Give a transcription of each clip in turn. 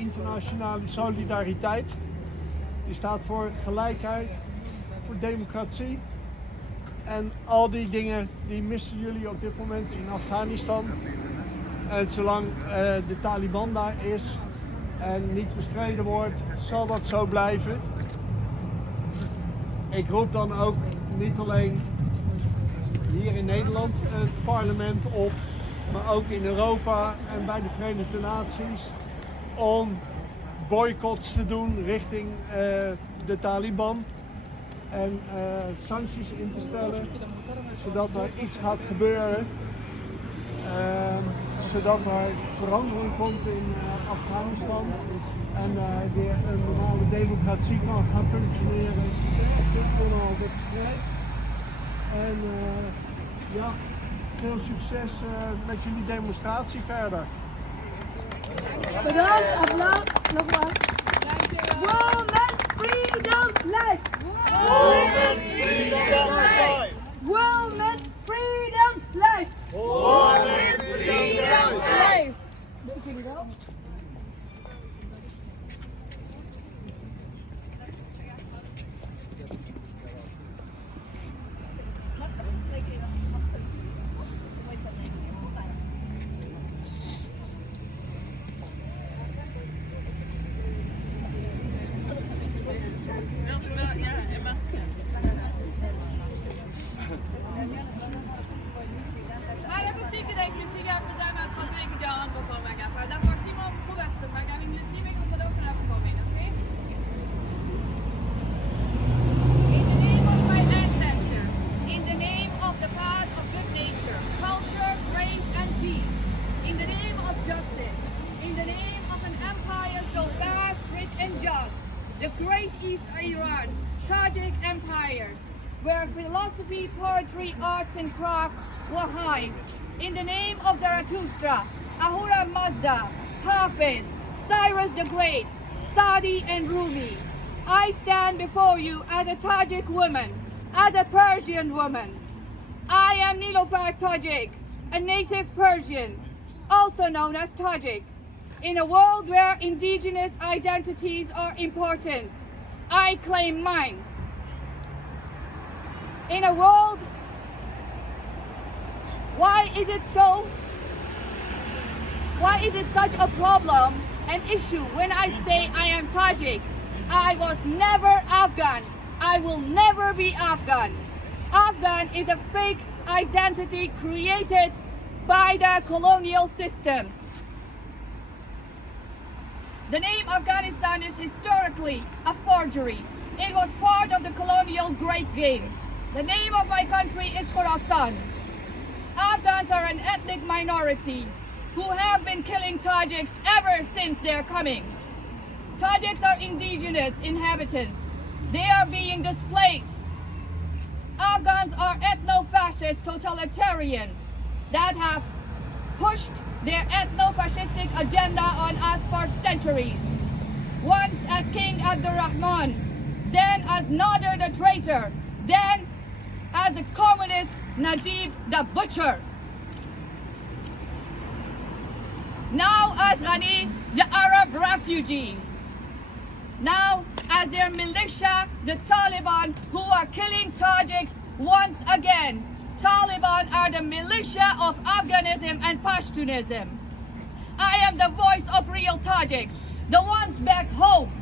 internationale solidariteit. Die staat voor gelijkheid, voor democratie. En al die dingen die missen jullie op dit moment in Afghanistan. En zolang de Taliban daar is en niet bestreden wordt, zal dat zo blijven. Ik roep dan ook niet alleen hier in Nederland het parlement op, maar ook in Europa en bij de Verenigde Naties om boycotts te doen richting de Taliban en sancties in te stellen, zodat er iets gaat gebeuren, zodat er verandering komt in Afghanistan en weer een normale democratie kan gaan functioneren. Het strijd. En ja, veel succes met jullie demonstratie verder. Bedankt, applaus, nogmaals. Women freedom life! Women freedom life! Women freedom life! Women freedom life! Dank jullie wel. The great East Iran, Taajic empires, where philosophy, poetry, arts and crafts were high. In the name of Zarathustra, Ahura Mazda, Hafiz, Cyrus the Great, Sadi and Rumi, I stand before you as a Taajic woman, as a Persian woman. I am Nilofar Taajik, a native Persian, also known as Taajik. In a world where indigenous identities are important, I claim mine. In a world, why is it such a problem, an issue when I say I am Taajik? I was never Afghan. I will never be Afghan. Afghan is a fake identity created by the colonial systems. The name Afghanistan is historically a forgery. It was part of the colonial great game. The name of my country is Khorasan. Afghans are an ethnic minority who have been killing Tajiks ever since their coming. Tajiks are indigenous inhabitants. They are being displaced. Afghans are ethno-fascist totalitarian that have pushed their ethno-fascistic agenda on us for centuries. Once as King Abdurrahman, then as Nader the traitor, then as the communist Najib the butcher. Now as Ghani, the Arab refugee. Now as their militia, the Taliban, who are killing Tajiks once again. Taliban are the militia of Afghanism and Pashtunism. I am the voice of real Tajiks, the ones back home,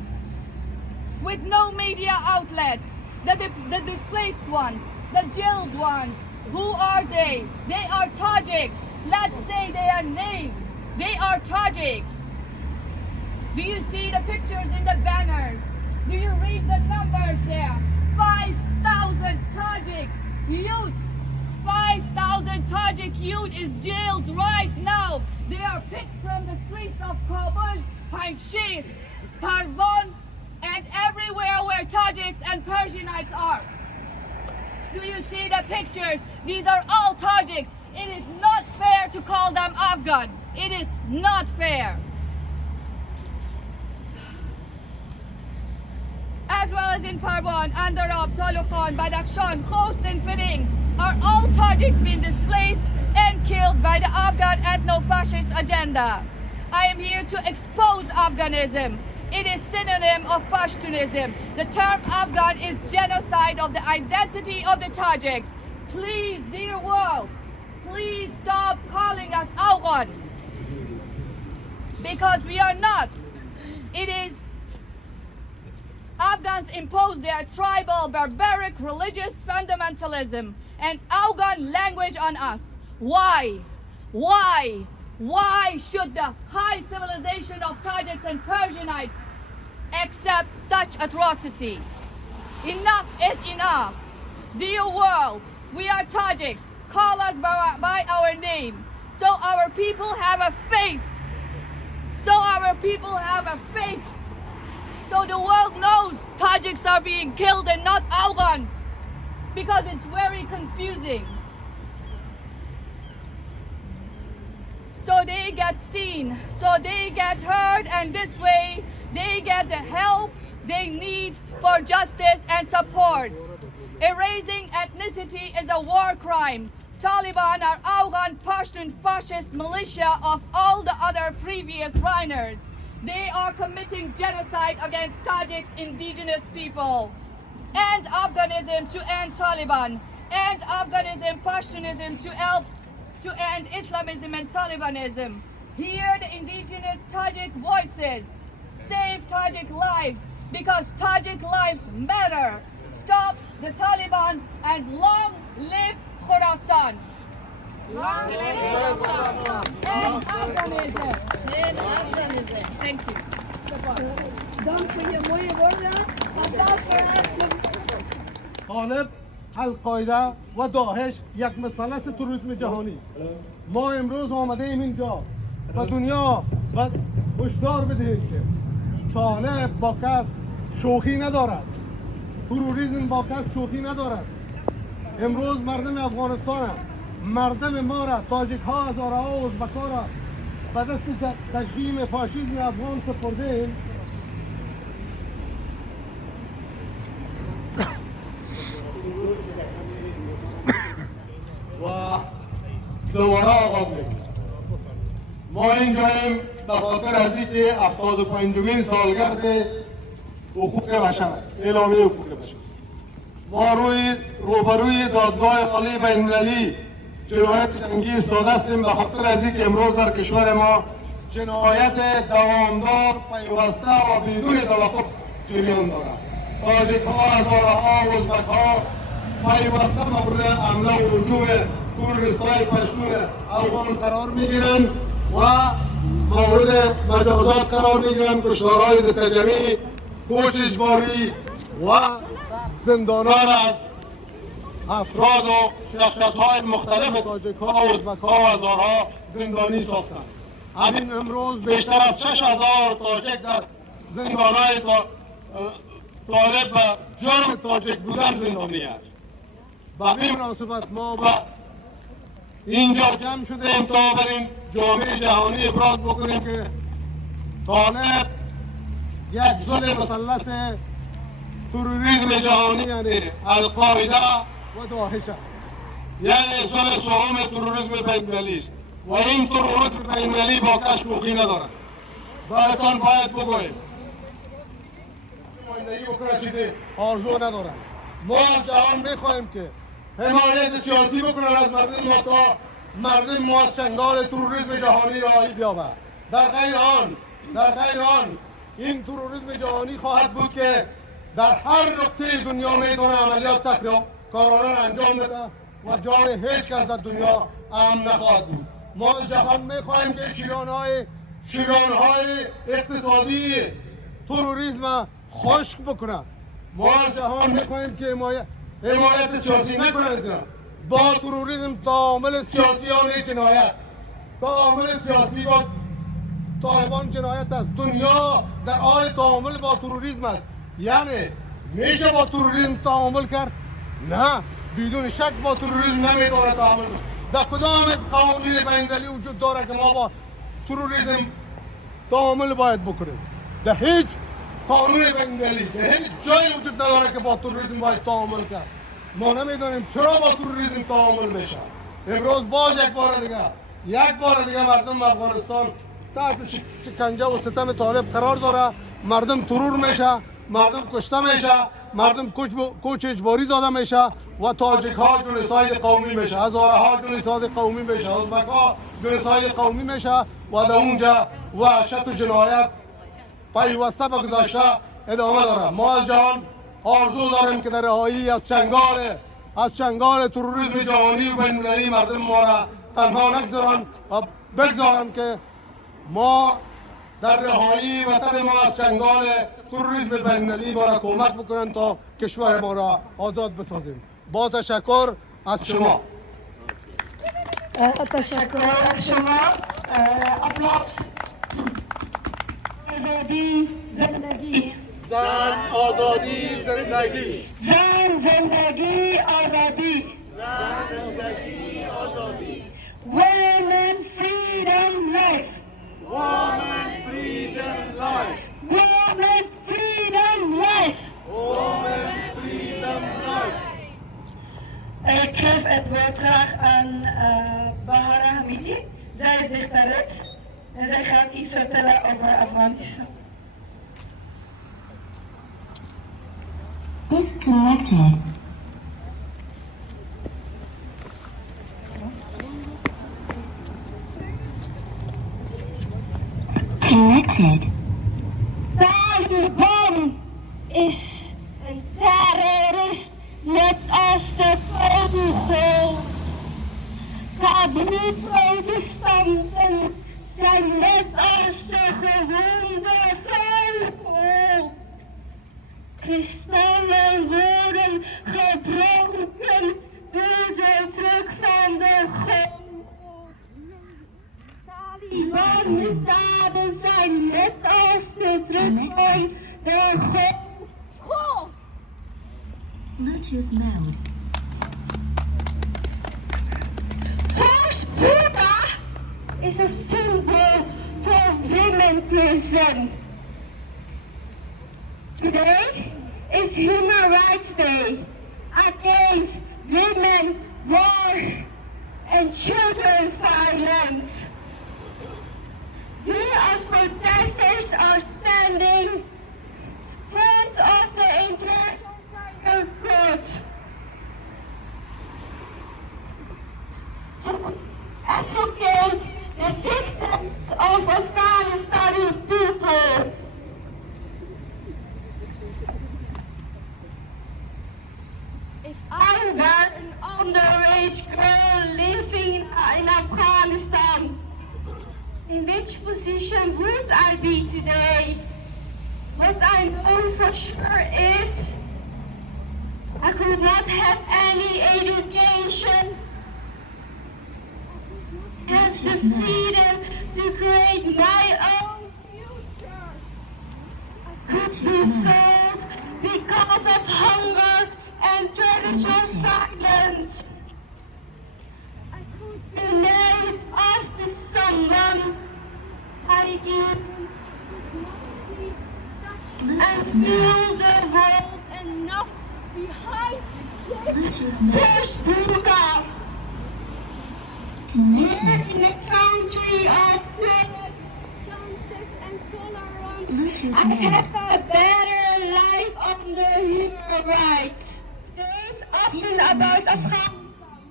with no media outlets, the displaced ones, the jailed ones. Who are they? They are Tajiks. Let's say their name. They are Tajiks. Do you see the pictures in the banners? Do you read the numbers there? 5,000 Tajik youth. 5,000 Tajik youth is jailed right now. They are picked from the streets of Kabul, Panjshir, Parvan, and everywhere where Tajiks and Persianites are. Do you see the pictures? These are all Tajiks. It is not fair to call them Afghan. It is not fair. As well as in Parvan, Andarab, Talukhan, Badakhshan, Khost and Firing are all Tajiks being displaced and killed by the Afghan ethno-fascist agenda. I am here to expose Afghanism. It is synonym of Pashtunism. The term Afghan is genocide of the identity of the Tajiks. Please, dear world, please stop calling us Afghan. Because we are not. It is Afghans impose their tribal, barbaric, religious fundamentalism and Afghan language on us. Why? Why should the high civilization of Tajiks and Persianites accept such atrocity? Enough is enough. Dear world, we are Tajiks. Call us by our name. So our people have a face. So our people have a face. So the world knows Tajiks are being killed and not Afghans. Because it's very confusing. So they get seen, so they get heard, and this way they get the help they need for justice and support. Erasing ethnicity is a war crime. Taliban are Afghan Pashtun fascist militia of all the other previous rhinos. They are committing genocide against Tajiks indigenous people. And Afghanism to end Taliban. And Afghanism Pashtunism to end Islamism and Talibanism. Hear the indigenous Tajik voices. Save Tajik lives because Tajik lives matter. Stop the Taliban and long live Khorasan. Long live Khorasan. And Afghanism. And Afghanism. Thank you. Dank voor je mooie woorden. Applaus voor طالب، القاعده و داعش یک مثلث تروریسم جهانی. ما امروز آمده ایم اینجا و دنیا و هشدار بدهیم که طالب با کس شوخی ندارد. تروریسم با کس شوخی ندارد. امروز مردم افغانستان، مردم ما را، تاجیک ها، هزاره ها و ازبک‌ها را به دست تشکیم فاشیسم افغان سپرده ایم. و دوباره آغاز میکنیم. ما اینجاییم به خاطر از اینکه 75مین سالگرد حقوق بشر است، اعلامیه حقوق بشر. ما روبروی دادگاه عالی بین‌المللی جنایت جنگی ایستاده هستیم به خاطر از اینکه امروز در کشور ما جنایت دوامدار، پیوسته و بدون توقف جریان دارد. تاجیک‌ها، هزاره‌ها، ازبک‌ها پیوسته مورد حمله و هجوم تروریست‌های پشتون افغان قرار می‌گیرند و مورد مجازات قرار می‌گیرند. کشتارهای دستجمعی، کوچ اجباری و زندانان از افراد و شخصیت‌های مختلف تاجیک‌ها و ازبک‌ها و هزارها زندانی ساختند. همین امروز بیشتر از 6000 تاجیک در زندان‌های طالب و جرم تاجیک بودن زندانی است. به این مناسبت ما اینجا جمع شده ایم تا بریم جامعه جهانی ابراز بکنیم که طالب یک ظلم مثلث تروریسم جهانی یعنی القاعده و داعش است. یعنی ظلم سوم تروریسم بین‌المللی است و این تروریسم بین‌المللی با کس شوخی ندارد. برایتان باید بگوییم نمایندگی بکنه چیزی آرزو ندارم. ما از جهان میخواهیم که حمایت سیاسی بکنن از مردم ما تا مردم ما از چنگال تروریسم جهانی رهایی بیابد. در غیر آن این تروریسم جهانی خواهد بود که در هر نقطه دنیا میدونه عملیات تفریح‌کارانه انجام بده و جان هیچ کس در دنیا امن نخواهد بود. ما از جهان میخواهیم که شیرانهای اقتصادی تروریسم خشک بکنه. ما از جهان میخواهیم که حمایت سیاسی نکنند. با تروریسم تعامل سیاسیان جنایت، تعامل سیاسی با طالبان جنایت است. دنیا در حال تعامل با تروریسم است. یعنی میشه با تروریسم تعامل کرد؟ نه، بدون شک با تروریسم نمیتونه تعامل کرد. در کدام از قوانین بین‌المللی وجود داره که ما با تروریسم تعامل باید بکنیم؟ در هیچ قانون بین‌المللی در هیچ جایی وجود نداره که با تروریسم باید تعامل کرد. ما نمیدونیم چرا با تروریسم تعامل میشه. امروز باز یک بار دیگه مردم افغانستان تحت شکنجه و ستم طالب قرار داره. مردم ترور میشه، مردم کشته میشه، مردم کوچ اجباری داده میشه و تاجیک ها جنساید قومی میشه، هزاره ها جنساید قومی میشه، ازبک ها جنساید قومی میشه و در اونجا وحشت و جنایت پیوسته به گذشته ادامه داره. ما از جهان آرزو داریم که در رهایی از چنگال تروریزم جهانی و بین‌المللی مردم ما را تنها نگذارن و بگذارن که ما در رهایی وطن ما از چنگال تروریسم بین‌المللی ما را کمک بکنن تا کشور ما را آزاد بسازیم. با تشکر از شما. تشکر از شما. اپلاس. آزادی زندگی. زن آزادی زندگی. زن زندگی آزادی. زن زندگی آزادی. Women freedom life. Woman freedom life. Women freedom life. Woman freedom life. Ik geef het woord graag aan Bahara Hamidi. Zij is dichteres en zij gaat iets vertellen over Afghanistan. Disconnected. Connected. Taliban is een terrorist net als de Kongo. Kabul-protestanten zijn net als de gewonde vogel. Kristallen worden gebroken door de druk van de golf. Taliban-misdaden zijn net als de druk van de golf. Bluetooth mode. Horse Buddha is a symbol for women prison. Today is Human Rights Day against women, war, and children violence. We as protesters are standing front of the International Court to advocate the victims of Afghanistani people. If I were an underage girl living in Afghanistan, in which position would I be today? What I know for sure is I could not have any education, have the freedom to create my own future. I could be sold because of hunger and religious violence. I could be married off to someone I didn't and feel the world enough behind this first burqa. We're in a country of chances and tolerance. I have a better life under human rights. There's often about Afghanistan.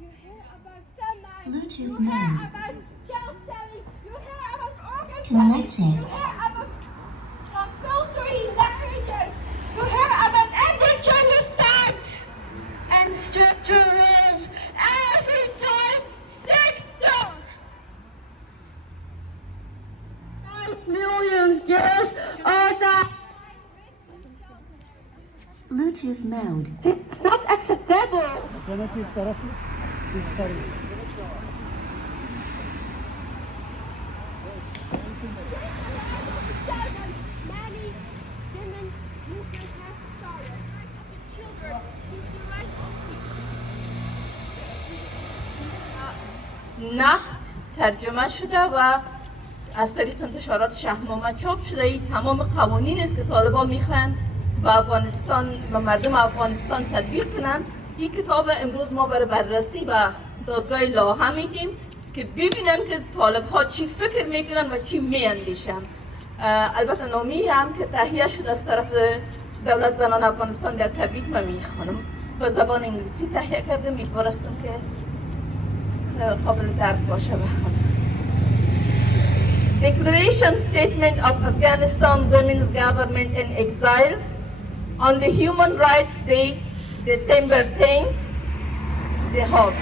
You hear about famine. You hear about child selling. You hear about organ selling. You hear about compulsory marriages. You hear about anti-genocide and structural rules. Every time, stick down. 5 million girls are dying. Bluetooth mode. It's not acceptable. Many women movements have started. The rights of the children, the rights of نقد ترجمه شده و از طریق انتشارات شهرنامه چاپ شده. این تمام قوانین است که طالبان میخوان به افغانستان و مردم افغانستان تطبیق کنند. این کتاب امروز ما برای بررسی و دادگاه لاهه میدیم که ببینن که طالب ها چی فکر میکنن و چی میاندیشن. البته نامی هم که تهیه شد از طرف دولت زنان افغانستان در تبریک من میخوانم و زبان انگلیسی تهیه کرده، میتوانستم که قابل درک باشه بخونم. Declaration Statement of Afghanistan Women's Government in Exile on the Human Rights Day, December 10th, دنهاخ.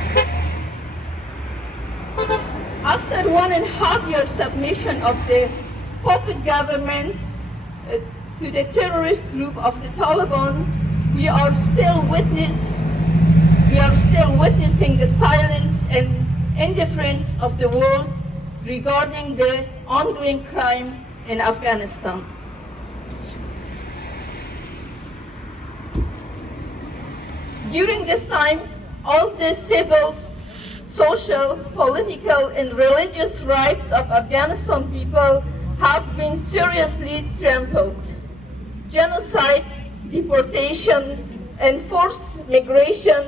After 1.5 year submission of the puppet government to the terrorist group of the Taliban, we are still witnessing the silence and indifference of the world regarding the ongoing crime in Afghanistan. During this time, all the civil, social, political, and religious rights of Afghanistan people have been seriously trampled. Genocide, deportation, and forced migration,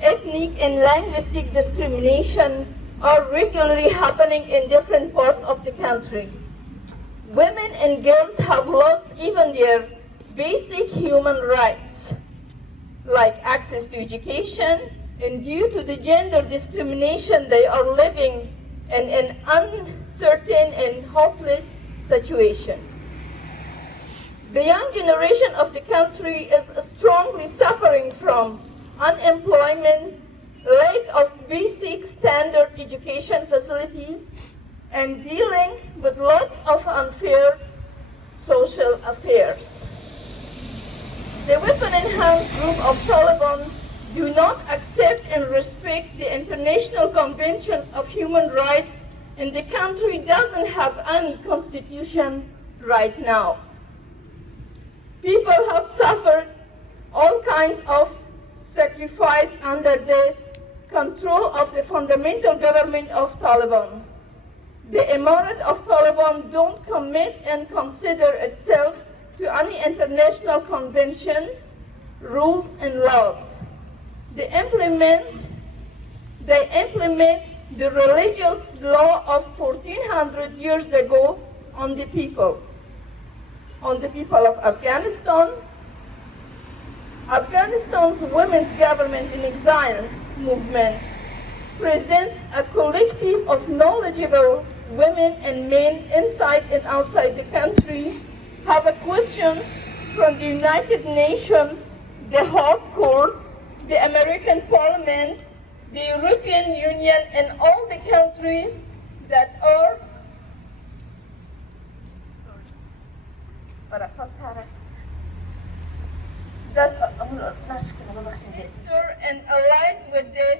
ethnic and linguistic discrimination are regularly happening in different parts of the country. Women and girls have lost even their basic human rights, like access to education, and due to the gender discrimination, they are living in an uncertain and hopeless situation. The young generation of the country is strongly suffering from unemployment, lack of basic standard education facilities, and dealing with lots of unfair social affairs. The weapon in hand group of Taliban do not accept and respect the international conventions of human rights, and the country doesn't have any constitution right now. People have suffered all kinds of sacrifice under the control of the fundamental government of Taliban. The Emirate of Taliban don't commit and consider itself to any international conventions, rules, and laws. They implement the religious law of 1400 years ago on the people of Afghanistan. Afghanistan's Women's Government in Exile movement presents a collective of knowledgeable women and men inside and outside the country, have questions from the United Nations, the Hawk Court, the American Parliament, the European Union, and all the countries that are and allies with the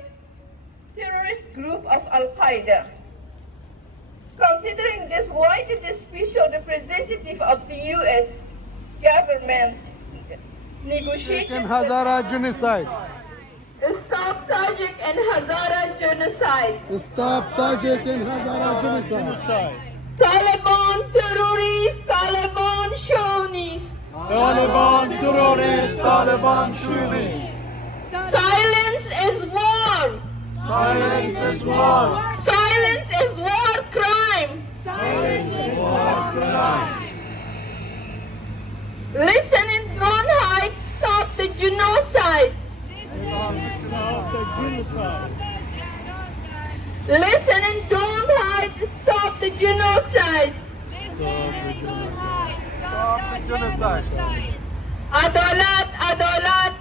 terrorist group of Al-Qaeda. Considering this, why did the special representative of the U.S. government negotiate Hazara genocide. Stop Taajic and Hazara genocide. Stop Taajic and Hazara genocide. Taliban terrorists, Taliban Shawnees. Taliban terrorists, Taliban shootings. Silence is war. Silence is war. Silence is war crime. Silence is war crime. Listen and don't hide. Stop the genocide. Stop the genocide. Listen and don't hide. Stop the genocide. Stop the genocide. Adalat, Adalat.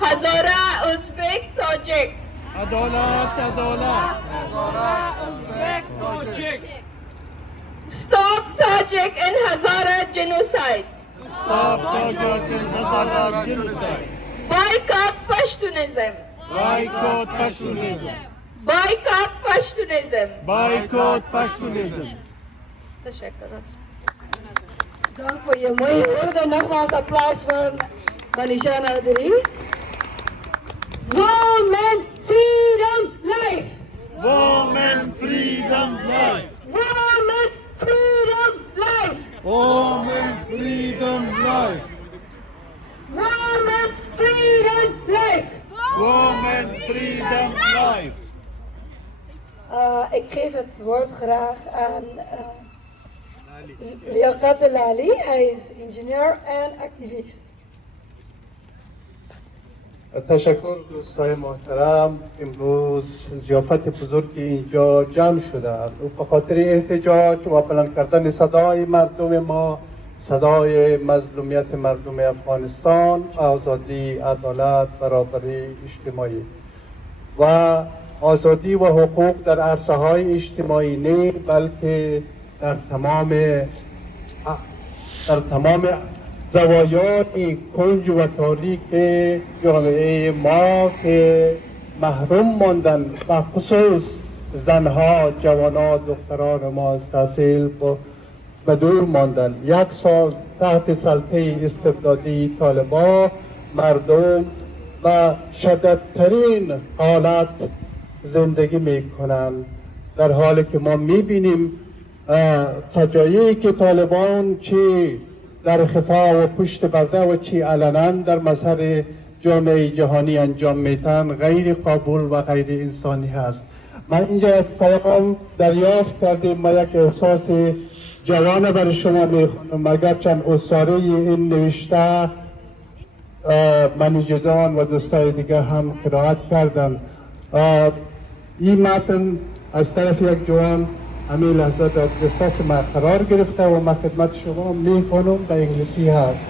Hazara, Uzbek, Tajik. Adolat, Adolat. Hazara, Uzbek, Tajik. Stop Tajik and Hazara genocide. Stop Taajic and Hazara genocide. Boycott Pashtunism. Boycott Pashtunism. Boycott Pashtunism. Boycott Pashtunism. Dank voor je mooie woorden. Nogmaals applaus voor Manisha Naderi. Women freedom life. Women freedom life. Women freedom life. Women freedom life. Women freedom life. Women freedom life. Ik geef het woord graag aan لیاقت لالی. Hij is ingenieur en activist. تشکر دوستای محترم. امروز ضیافت بزرگی اینجا جمع شدند و به خاطر احتجاج و بلند کردن صدای مردم ما، صدای مظلومیت مردم افغانستان، آزادی، عدالت، برابری اجتماعی و آزادی و حقوق در عرصه‌های اجتماعی نه، بلکه در تمام زوایای کنج و تاریک جامعه ما که محروم ماندن، و خصوص زنها، جوانان، دختران ما از تحصیل به دور ماندن. 1 سال تحت سلطه استبدادی طالبان مردم و شدیدترین حالت زندگی میکنند، در حالی که ما میبینیم فجایعی که طالبان چه در خفا و پشت پرده و چی علنا در مظهر جامعه جهانی انجام میتن غیر قابل و غیر انسانی هست. من اینجا پیغام دریافت کردیم، ما یک احساس جوان برای شما میخونم، مگر چند اصاره این نوشته منیجدان و دوستای دیگر هم قرائت کردن. این متن از طرف یک جوان همین لحظه در دسترس ما قرار گرفته و من خدمت شما میکنم. به انگلیسی هست.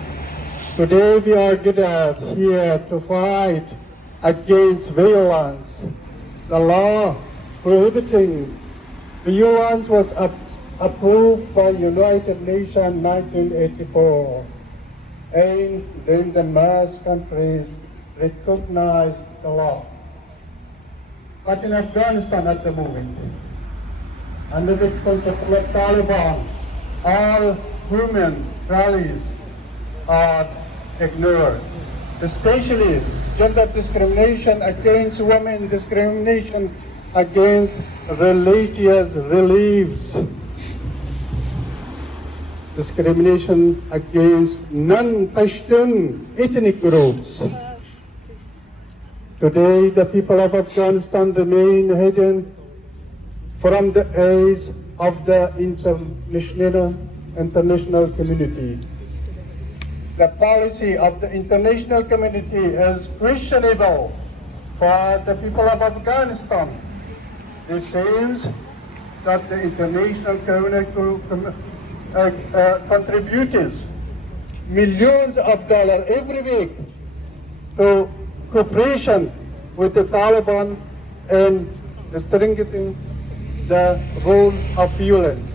Today we are gathered here to fight against violence. The law prohibiting violence was approved by United Nations 1984, and then the mass countries recognized the law. But in Afghanistan at the moment, under the control of Taliban, all human values are ignored, especially gender discrimination against women, discrimination against religious beliefs, discrimination against non-Pashtun ethnic groups. Today, the people of Afghanistan remain hidden from the eyes of the international community. The policy of the international community is questionable for the people of Afghanistan. It seems that the international community contributes millions of dollars every week to cooperation with the Taliban and restricting the role of violence.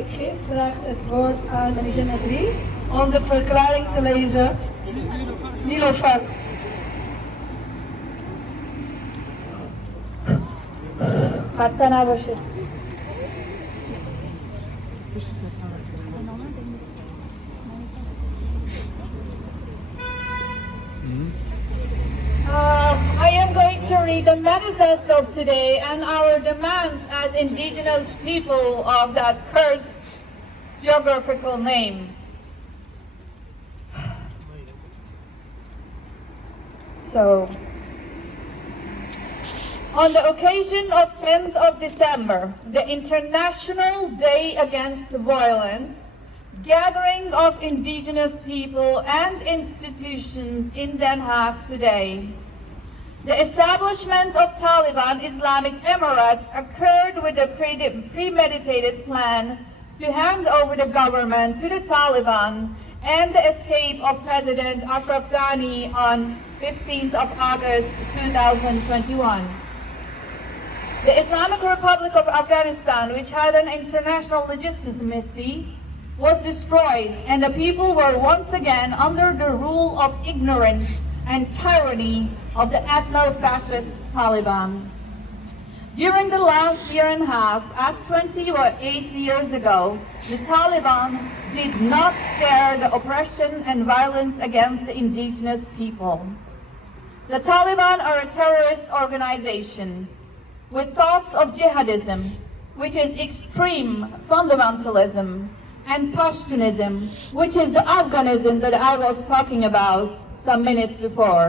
Ik geef graag het woord aan meneer Nadri om de verklaring te lezen. Nilofar. خسته نباشید. I am going to read the manifesto today and our demands as indigenous people of that cursed geographical name. So, on the occasion of 10th of December, the International Day Against Violence, gathering of indigenous people and institutions in Dnhaag today. The establishment of Taliban Islamic Emirates occurred with a premeditated plan to hand over the government to the Taliban and the escape of President Ashraf Ghani on 15th of August 2021. The Islamic Republic of Afghanistan, which had an international legitimacy, was destroyed, and the people were once again under the rule of ignorance and tyranny of the ethno-fascist Taliban. During the last year and a half, as 28 years ago, the Taliban did not spare the oppression and violence against the indigenous people. The Taliban are a terrorist organization with thoughts of jihadism, which is extreme fundamentalism, and Pashtunism, which is the Afghanism that I was talking about some minutes before.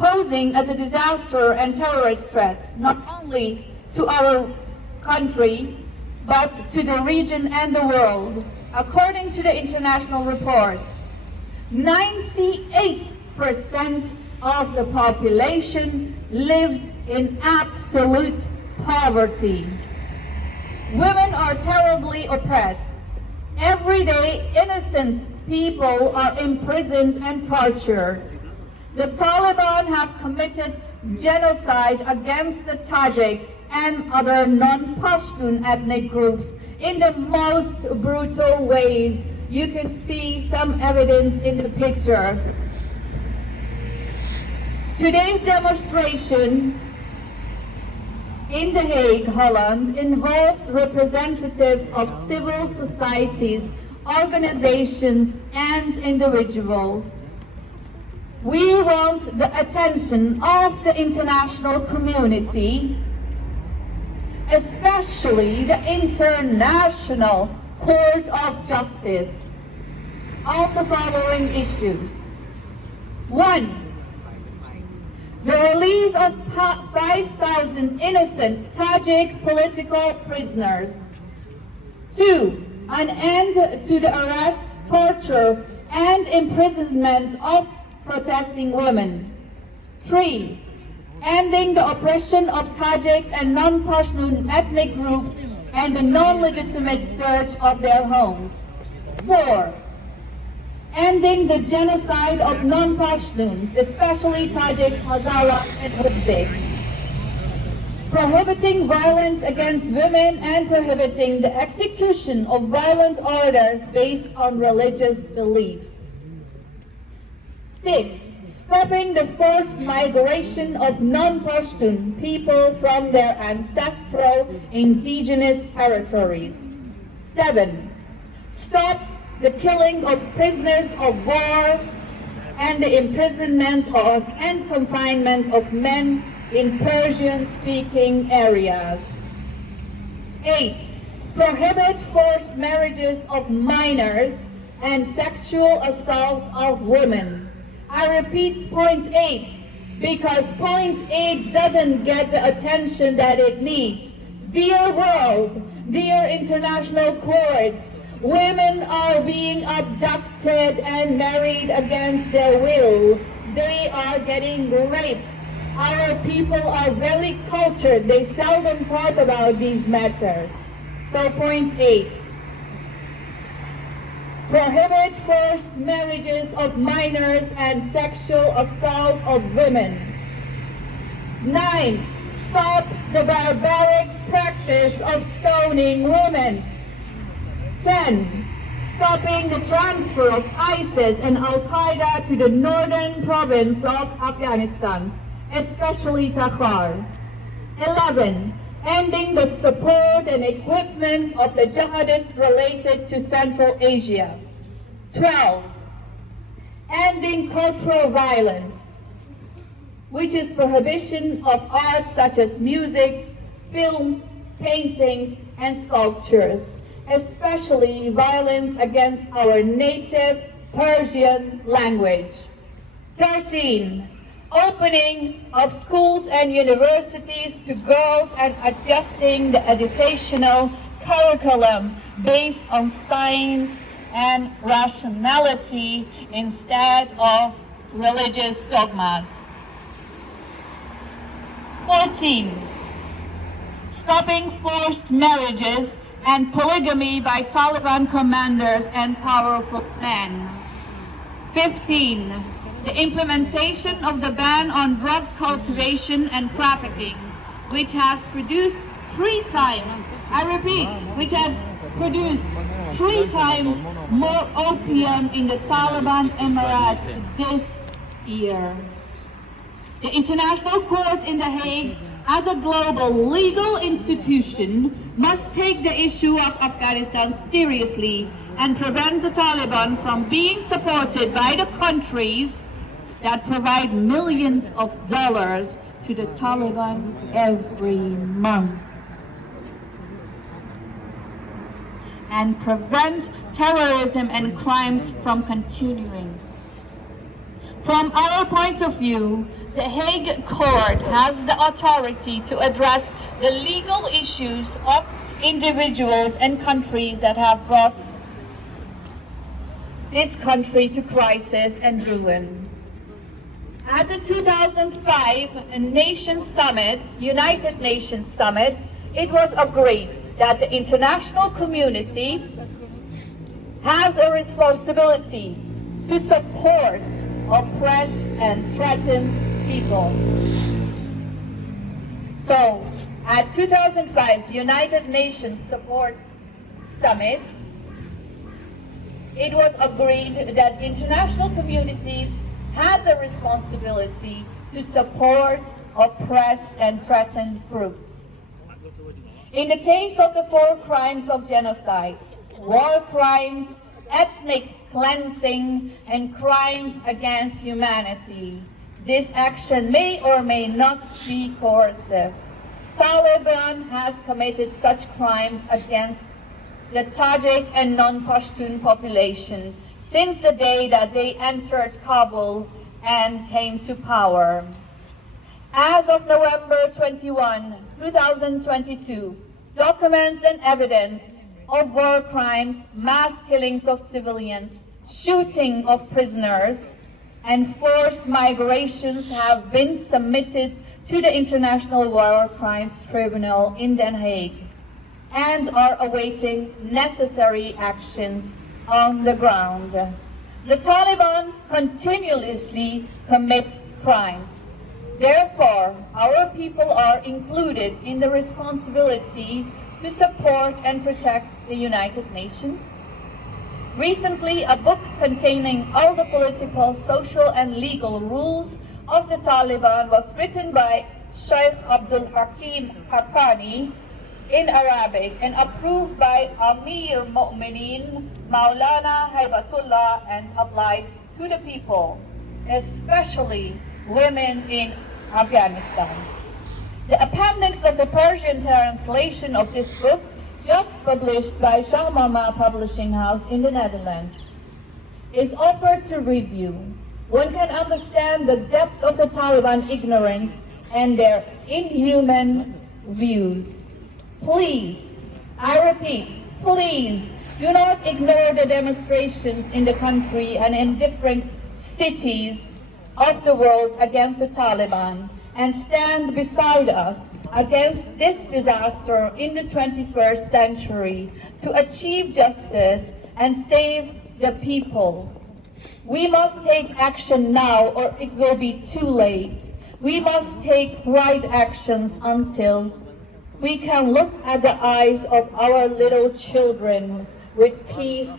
posing as a disaster and terrorist threat, not only to our country, but to the region and the world. According to the international reports, 98% of the population lives in absolute poverty. Women are terribly oppressed. Every day, innocent people are imprisoned and tortured. The Taliban have committed genocide against the Tajiks and other non-Pashtun ethnic groups in the most brutal ways. You can see some evidence in the pictures. Today's demonstration in The Hague, Holland, involves representatives of civil societies, organizations, and individuals. We want the attention of the international community, especially the International Court of Justice, on the following issues. 1. The release of 5,000 innocent Tajik political prisoners. 2. An end to the arrest, torture, and imprisonment of protesting women. 3. Ending the oppression of Tajiks and non-Pashtun ethnic groups and the non-legitimate search of their homes. 4. Ending the genocide of non-Pashtuns, especially Tajiks, Hazaras, and Uzbeks. Prohibiting violence against women and prohibiting the execution of violent orders based on religious beliefs. 6. Stopping the forced migration of non-Pashtun people from their ancestral indigenous territories. 7. Stop the killing of prisoners of war and the imprisonment of and confinement of men in Persian-speaking areas. 8. Prohibit forced marriages of minors and sexual assault of women. I repeat point 8 because point 8 doesn't get the attention that it needs. Dear world, dear international courts, women are being abducted and married against their will. They are getting raped. Our people are very cultured. They seldom talk about these matters. So point 8. Prohibit forced marriages of minors and sexual assault of women. 9. Stop the barbaric practice of stoning women. 10. Stopping the transfer of ISIS and Al-Qaeda to the northern province of Afghanistan, especially Takhar. 11. Ending the support and equipment of the jihadists related to Central Asia. 12. Ending cultural violence, which is prohibition of arts such as music, films, paintings, and sculptures, especially violence against our native Persian language. 13. Opening of schools and universities to girls and adjusting the educational curriculum based on science and rationality instead of religious dogmas. 14. Stopping forced marriages and polygamy by Taliban commanders and powerful men. 15. The implementation of the ban on drug cultivation and trafficking, which has produced 3 times, I repeat, which has produced 3 times more opium in the Taliban Emirates this year. The International Court in The Hague, as a global legal institution, must take the issue of Afghanistan seriously and prevent the Taliban from being supported by the countries that provide millions of dollars to the Taliban every month, and prevent terrorism and crimes from continuing. From our point of view, The Hague Court has the authority to address the legal issues of individuals and countries that have brought this country to crisis and ruin. At the 2005 United Nations Summit, it was agreed that the international community has a responsibility to support oppressed and threatened people. So, at 2005's United Nations Support Summit, it was agreed that the international community has a responsibility to support oppressed and threatened groups. In the case of the 4 crimes of genocide, war crimes, ethnic cleansing, and crimes against humanity, this action may or may not be coercive. Taliban has committed such crimes against the Tاجیک and non-Pashtun population since the day that they entered Kabul and came to power. As of November 21, 2022, documents and evidence of war crimes, mass killings of civilians, shooting of prisoners, and forced migrations have been submitted to the International War Crimes Tribunal in Dnhaag and are awaiting necessary actions on the ground. The Taliban continuously commit crimes. Therefore, our people are included in the responsibility to support and protect the United Nations. Recently, a book containing all the political, social, and legal rules of the Taliban was written by Sheikh Abdul Hakim Haqqani in Arabic and approved by Amir Mu'minin Maulana Haibatullah and applied to the people, especially women in Afghanistan. The appendix of the Persian translation of this book, just published by Shahnameh Publishing House in the Netherlands, is offered to review. One can understand the depth of the Taliban ignorance and their inhuman views. Please, I repeat, please do not ignore the demonstrations in the country and in different cities of the world against the Taliban and stand beside us against this disaster in the 21st century to achieve justice and save the people. We must take action now or it will be too late. We must take right actions until we can look at the eyes of our little children with peace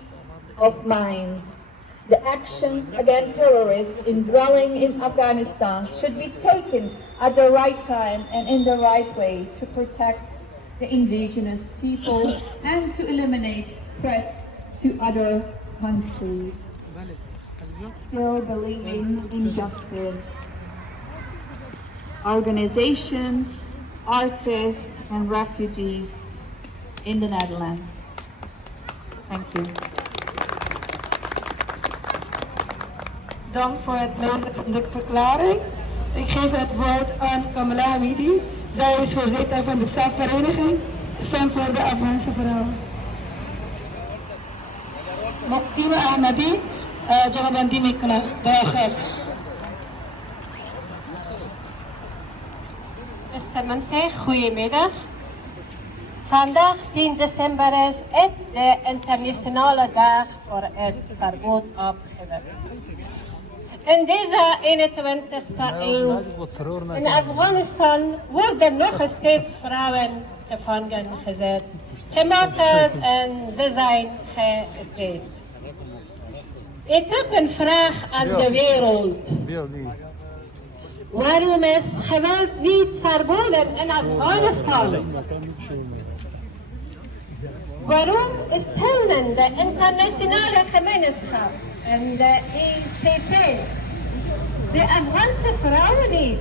of mind. The actions against terrorists in dwelling in Afghanistan should be taken at the right time and in the right way to protect the indigenous people and to eliminate threats to other countries. Still believing in justice. Organizations, artists, and refugees in the Netherlands. Thank you. Dank voor het lezen van de verklaring. Ik geef het woord aan Kamala Hamidi. Zij is voorzitter van de SAF-vereniging. Stem voor de Afghaanse vrouwen. Moktima Ahmadi, جوابندی میکنه به آخر. Beste mensen, goedemiddag. Vandaag 10 december is het de internationale dag voor het verbod op geweld. In deze 21ste eeuw in Afghanistan worden nog steeds vrouwen gevangen gezet, gemarteld en ze zijn geëscaped. Ik heb een vraag aan de wereld. Waarom is geweld niet verboden in Afghanistan? Waarom steunen de internationale gemeenschap en de ICC de Afghaanse vrouwen niet?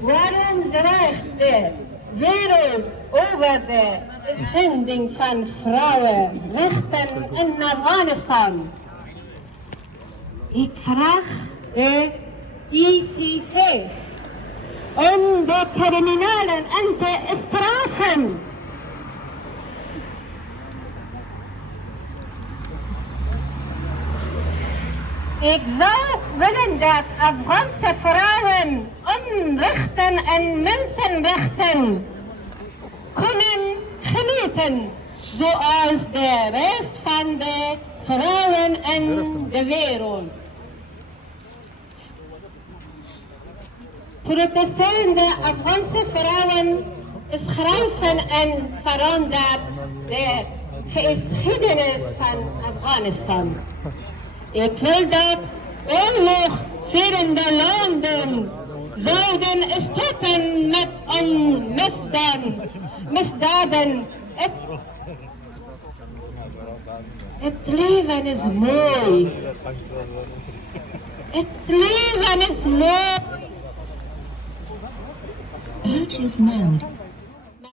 Waarom zwijgt de wereld over de schending van vrouwenrechten in Afghanistan? Ik vraag de ICC om de criminelen aan te straffen. Ik zou willen dat Afghaanse vrouwen onrechten en mensenrechten kunnen genieten, zoals de rest van de vrouwen in de wereld. Protesterende Afghaanse vrouwen schrijven en veranderen de geschiedenis van Afghanistan. Ik wil dat oorlogvoerende landen zouden stoppen met misdaden. Het leven is mooi. Het leven is mooi. Bluetooth mode.